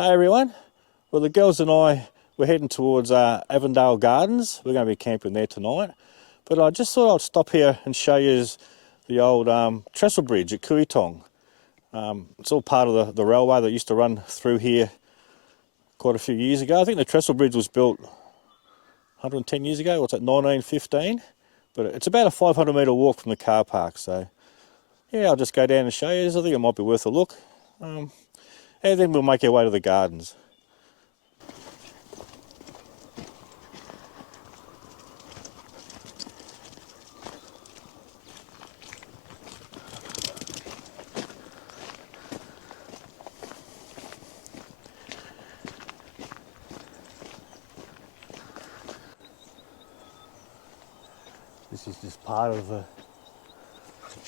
Hey everyone, well the girls and I, we're heading towards Avondale Gardens. We're going to be camping there tonight. But I just thought I'd stop here and show you the old trestle bridge at Koetong. It's all part of the railway that used to run through here quite a few years ago. I think the trestle bridge was built 110 years ago, what's that, 1915? But it's about a 500 metre walk from the car park, so yeah, I'll just go down and show you. I think it might be worth a look. And then we'll make our way to the gardens. This is just part of the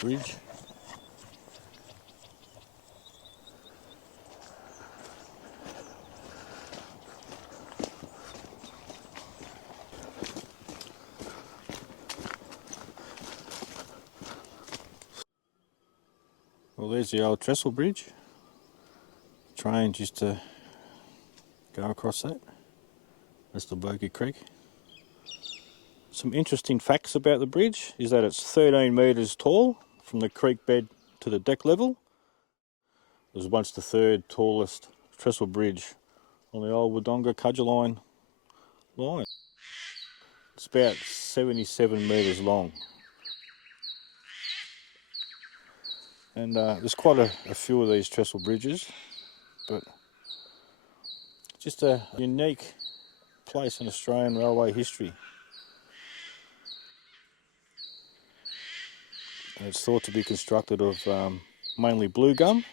bridge. Well, there's the old trestle bridge. Trains used to go across that. That's the Bogie Creek. Some interesting facts about the bridge is that it's 13 metres tall from the creek bed to the deck level. It was once the third tallest trestle bridge on the old Wodonga Cudgeline line. It's about 77 metres long. And there's quite a few of these trestle bridges, but just a unique place in Australian railway history. And it's thought to be constructed of mainly blue gum,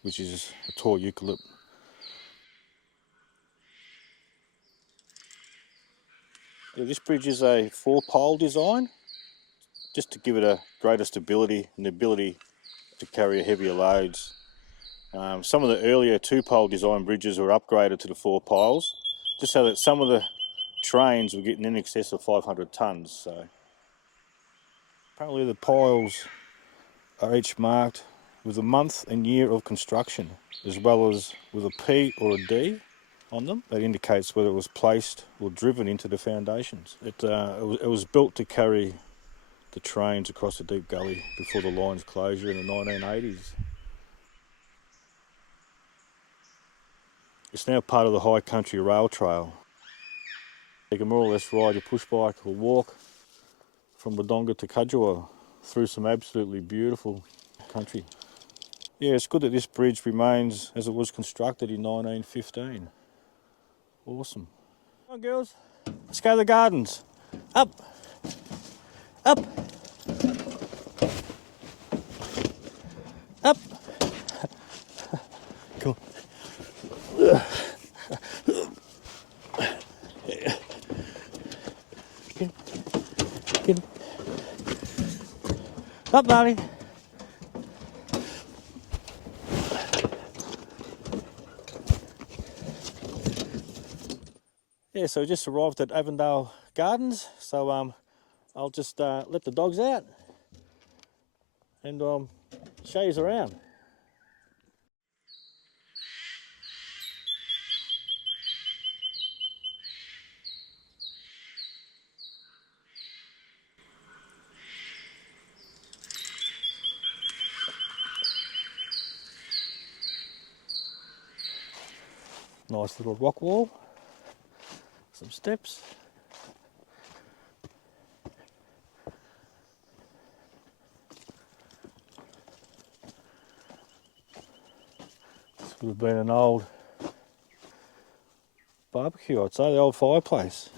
which is a tall eucalypt. Yeah, this bridge is a 4-pole design, just to give it a greater stability and the ability to carry heavier loads. Some of the earlier 2-pole design bridges were upgraded to the 4 poles, just so that some of the trains were getting in excess of 500 tonnes. So apparently the piles are each marked with a month and year of construction, as well as with a P or a D on them. That indicates whether it was placed or driven into the foundations. It was built to carry the trains across the deep gully before the line's closure in the 1980s. It's now part of the High Country Rail Trail. You can more or less ride your push bike or walk from Wodonga to Cudgewa through some absolutely beautiful country. Yeah, it's good that this bridge remains as it was constructed in 1915. Awesome. Come on girls, let's go to the gardens. Up, up, up. Cool. Get up, darling. Yeah, so we just arrived at Avondale Gardens, so I'll just let the dogs out and show you around. Nice little rock wall, some steps. This would have been an old barbecue, I'd say, the old fireplace.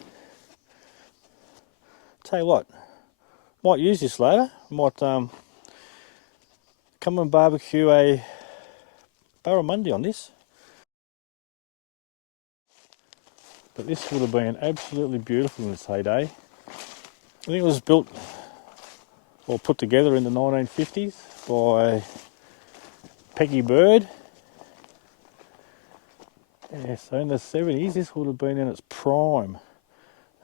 Tell you what, might use this later. Might come and barbecue a barramundi on this. But this would have been absolutely beautiful in its heyday. I think it was built or put together in the 1950s by Peggy Bird. Yeah, so in the 70s this would have been in its prime.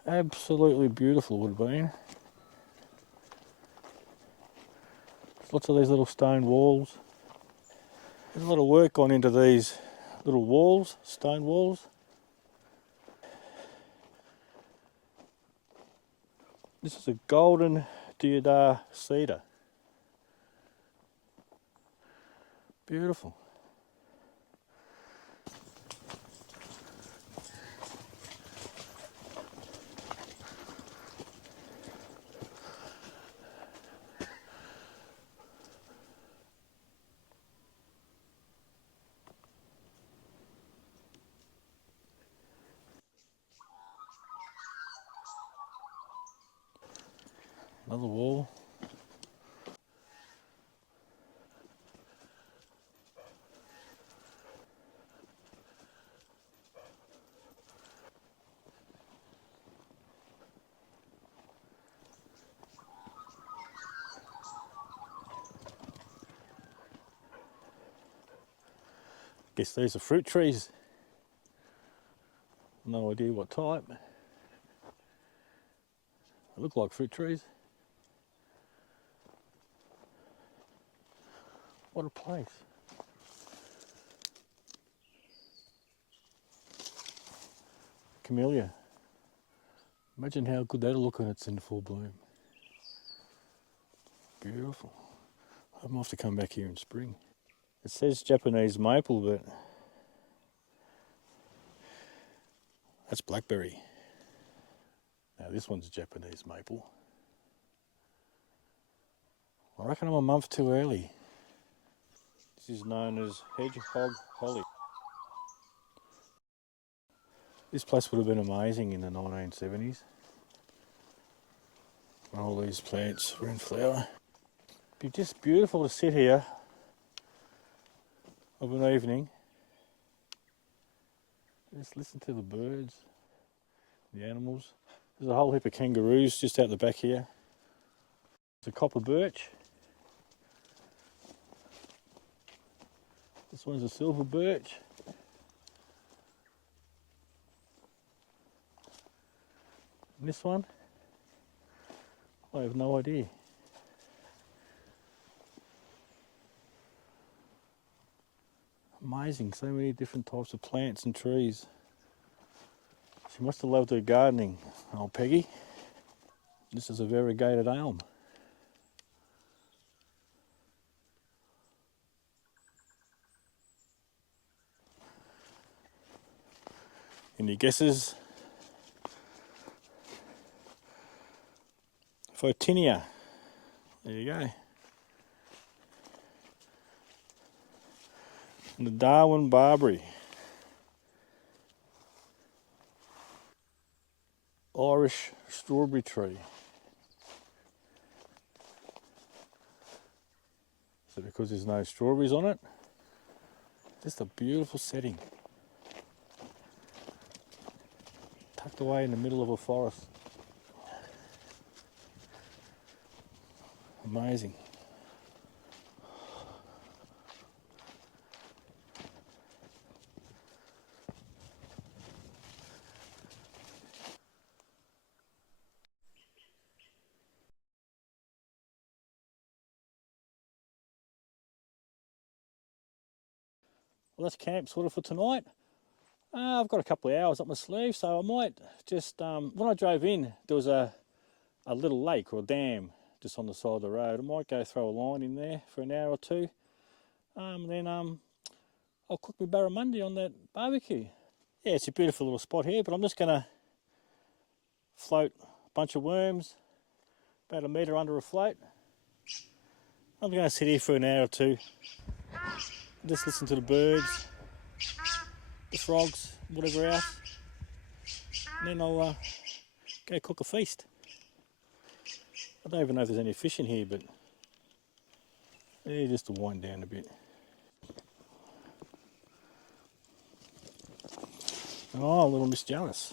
Absolutely beautiful would have been. Lots of these little stone walls. There's a lot of work gone into these Little walls, stone walls. This is a golden deodar cedar. Beautiful. Another wall. Guess these are fruit trees. No idea what type. They look like fruit trees. What a place. Camellia. Imagine how good that'll look when it's in full bloom. Beautiful. I might have to come back here in spring. It says Japanese maple, but that's blackberry. Now this one's Japanese maple. I reckon I'm a month too early. This is known as hedgehog holly. This place would have been amazing in the 1970s. When all these plants were in flower. It'd be just beautiful to sit here of an evening. Just listen to the birds, the animals. There's a whole heap of kangaroos just out the back here. There's a copper birch. This one's a silver birch. And this one, I have no idea. Amazing, so many different types of plants and trees. She must have loved her gardening, old Peggy. This is a variegated elm. Any guesses? Photinia. There you go. And the Darwin barberry. Irish strawberry tree. Is it because there's no strawberries on it? Just a beautiful setting. Tucked away in the middle of a forest. Amazing. Well, that's camp sort of for tonight. I've got a couple of hours up my sleeve, so I might just, when I drove in, there was a little lake or a dam just on the side of the road. I might go throw a line in there for an hour or two. Then I'll cook my barramundi on that barbecue. Yeah, it's a beautiful little spot here, but I'm just going to float a bunch of worms, about a metre under a float. I'm going to sit here for an hour or two, just listen to the birds, the frogs, whatever else, and then I'll go cook a feast. I don't even know if there's any fish in here, but yeah, just to wind down a bit. Oh, little Miss Janice.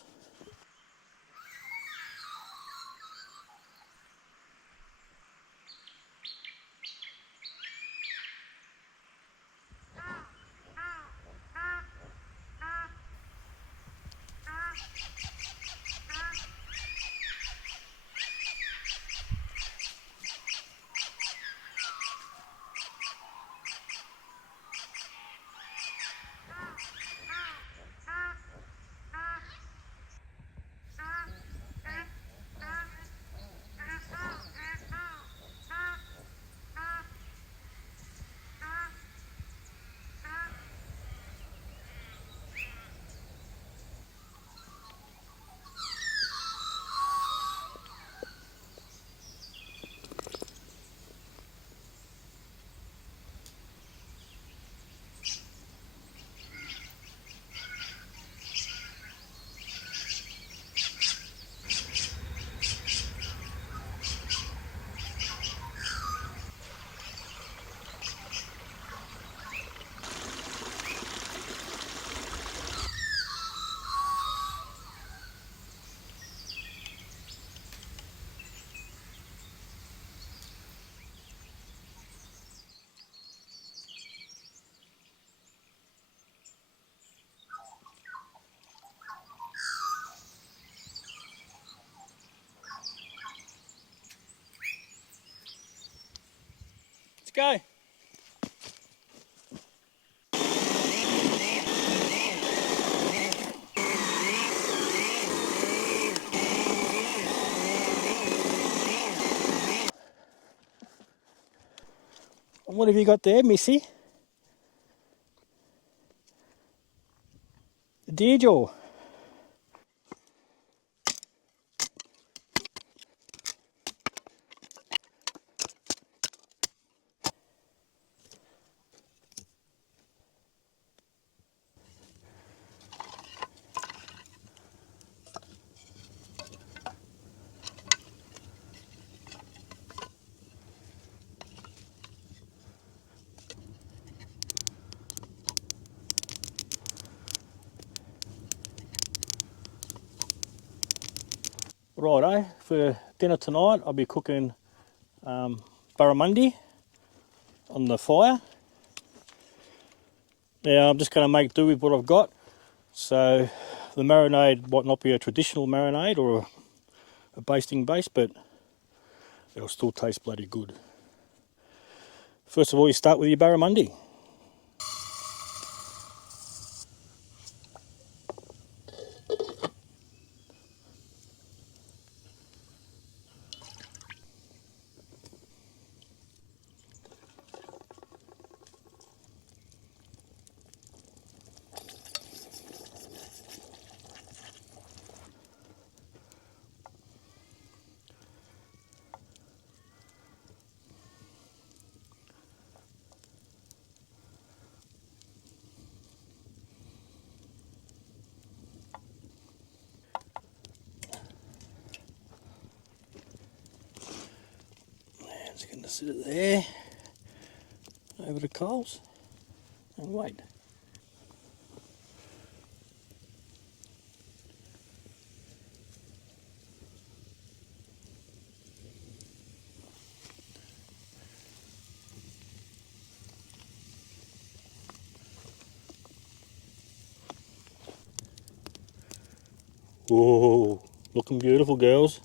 go. What have you got there, Missy? A deer jaw. Righto, for dinner tonight I'll be cooking barramundi on the fire. Now I'm just going to make do with what I've got. So the marinade might not be a traditional marinade or a basting base, but it'll still taste bloody good. First of all, you start with your barramundi. Just going to sit it there over the coals and wait. Whoa, looking beautiful, girls.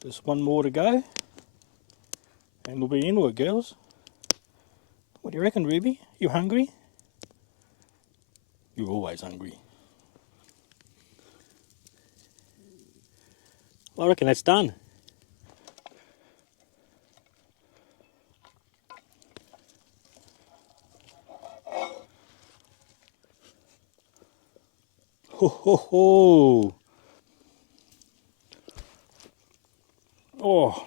Just one more to go and we'll be into it, girls. What do you reckon, Ruby? You hungry? You're always hungry. I reckon that's done. Ho ho ho! Oh,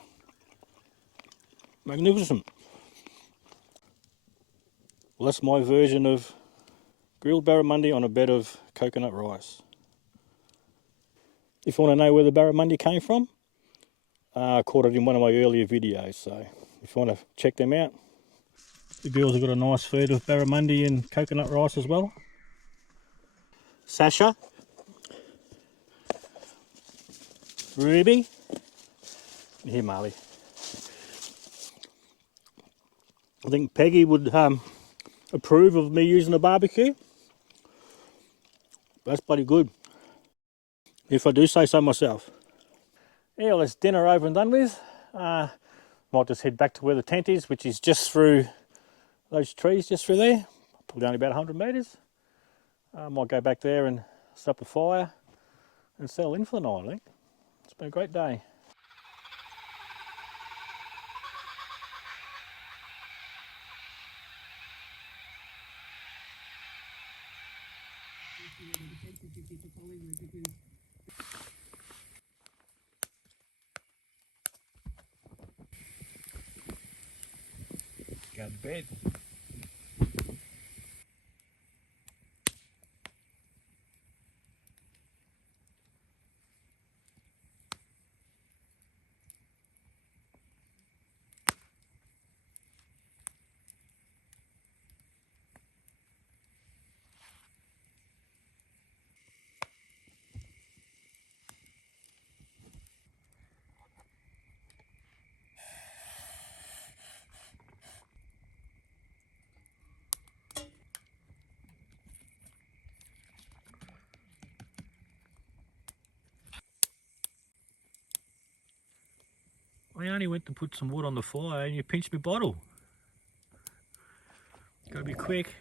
magnificent. Well, that's my version of grilled barramundi on a bed of coconut rice. If you want to know where the barramundi came from, I caught it in one of my earlier videos, so if you want to check them out. The girls have got a nice feed of barramundi and coconut rice as well. Sasha, Ruby, here Marley. I think Peggy would approve of me using a barbecue. That's bloody good, if I do say so myself. Yeah, well, that's dinner over and done with. Might just head back to where the tent is, which is just through those trees, just through there. Probably only about 100 metres. Might go back there and set up a fire and settle in for the night, I think. It's been a great day. Go to bed. I only went to put some wood on the fire and you pinched my bottle. Gotta be quick.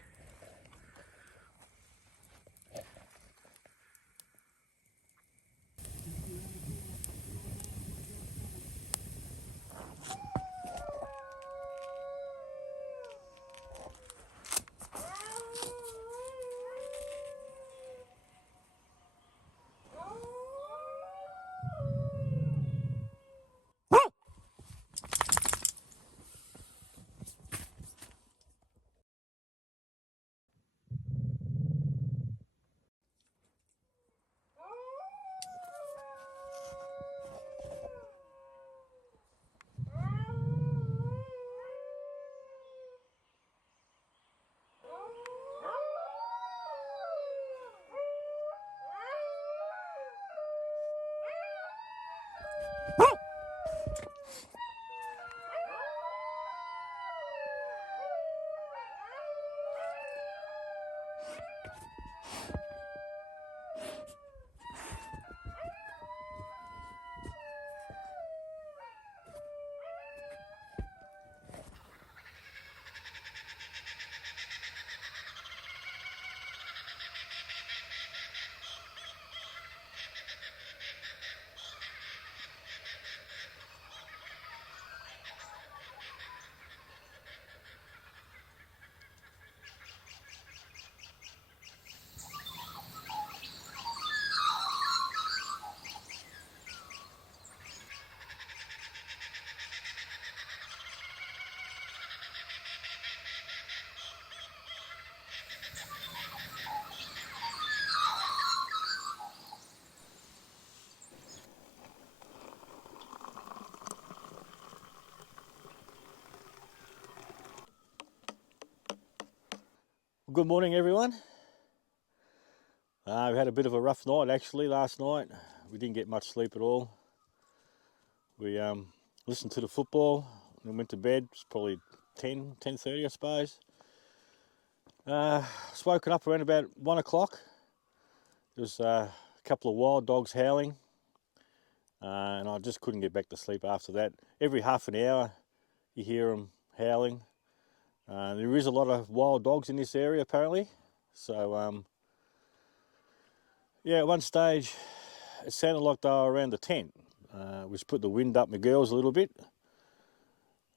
Good morning, everyone. We had a bit of a rough night actually last night. We didn't get much sleep at all. We listened to the football and went to bed. It's probably 10:30 I suppose. Was woken up around about 1 o'clock. There was a couple of wild dogs howling, and I just couldn't get back to sleep after that. Every half an hour you hear them howling. There is a lot of wild dogs in this area apparently. So yeah, at one stage it sounded like they were around the tent, which put the wind up my girls a little bit.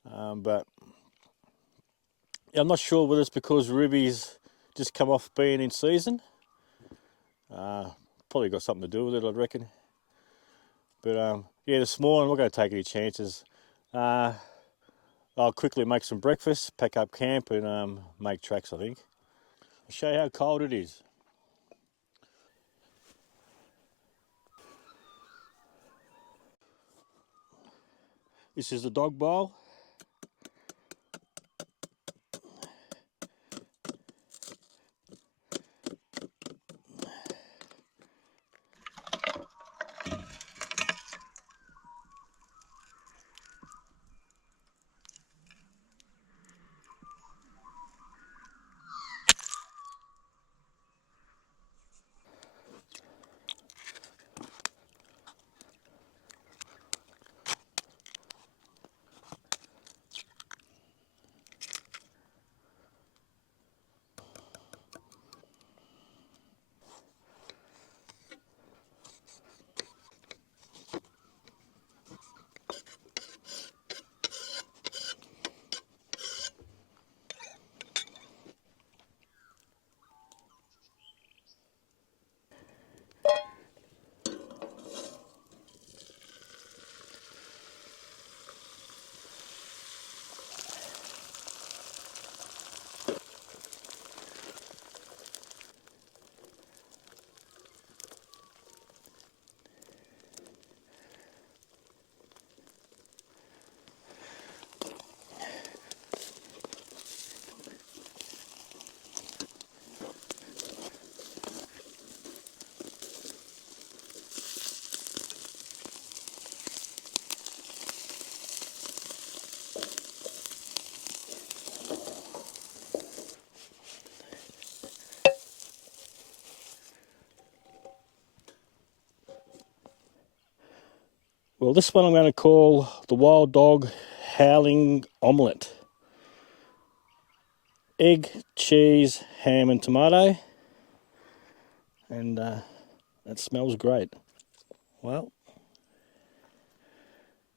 But I'm not sure whether it's because rubies just come off being in season. Probably got something to do with it, I'd reckon. But yeah, this morning I'm not going to take any chances. I'll quickly make some breakfast, pack up camp, and make tracks, I think. I'll show you how cold it is. This is the dog bowl. Well, this one I'm going to call the Wild Dog Howling Omelette. Egg, cheese, ham and tomato. And that smells great. Well,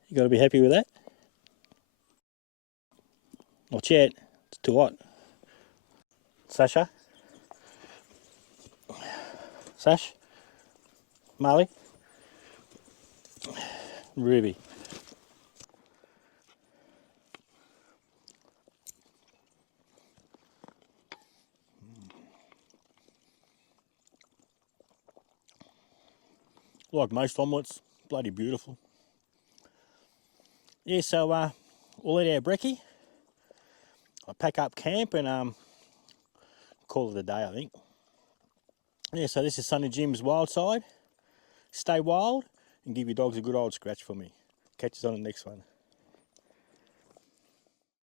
you got to be happy with that. Not yet, it's too hot. Sasha? Sash? Marley? Ruby? Like most omelettes, bloody beautiful. Yeah, so we'll eat our brekkie. I'll pack up camp and call it a day, I think. Yeah, so this is Sonny Jim's Wild Side. Stay wild and give your dogs a good old scratch for me. Catch us on the next one.